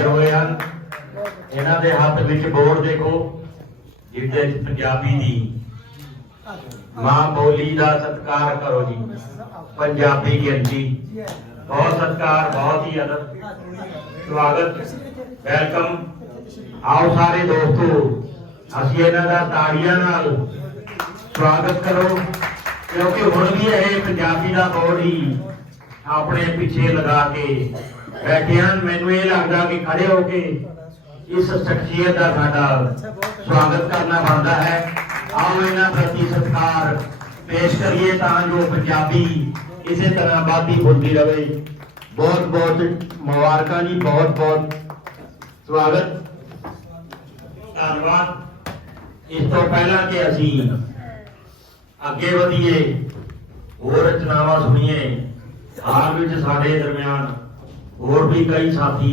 ਹੋਏ ਹਨ। ਇਹਨਾਂ ਦੇ ਹੱਥ ਵਿੱਚ ਬੋਰਡ ਦੇਖੋ, ਜਿਹਦੇ ਵਿੱਚ ਪੰਜਾਬੀ ਦੀ ਮਾਂ ਬੋਲੀ ਦਾ ਸਤਿਕਾਰ ਕਰੋ ਜੀ। ਪੰਜਾਬੀ ਗਿਣਤੀ। ਬਹੁਤ ਸਤਿਕਾਰ, ਬਹੁਤ ਹੀ ਅਦਬ। ਸਵਾਗਤ, ਵੈਲਕਮ। ਆਓ ਸਾਰੇ ਦੋਸਤੋ, ਅਸੀਂ ਇਹਨਾਂ ਦਾ ਤਾੜੀਆਂ ਨਾਲ ਸਵਾਗਤ ਕਰੋ, ਕਿਉਂਕਿ ਹੁਣ ਵੀ ਇਹ ਪੰਜਾਬੀ ਦਾ ਬੋਰਡ ਹੀ ਆਪਣੇ ਪਿੱਛੇ ਲਗਾ ਕੇ बैठियान मैनू ये लगता खड़े होके इस शख्सियत का साडा स्वागत करना बनता है। आओ इन्हों प्रति सत्कार पेश करिए जो पंजाबी इसे तरह बाधी होती रहे। बहुत बहुत मुबारक जी बहुत बहुत स्वागत। धन्यवाद। इस तो पहला कि असी अगे वीए होर रचनावां सुनिए। हाल विच साडे दरमियान ਹੋਰ ਵੀ ਕਈ ਸਾਥੀ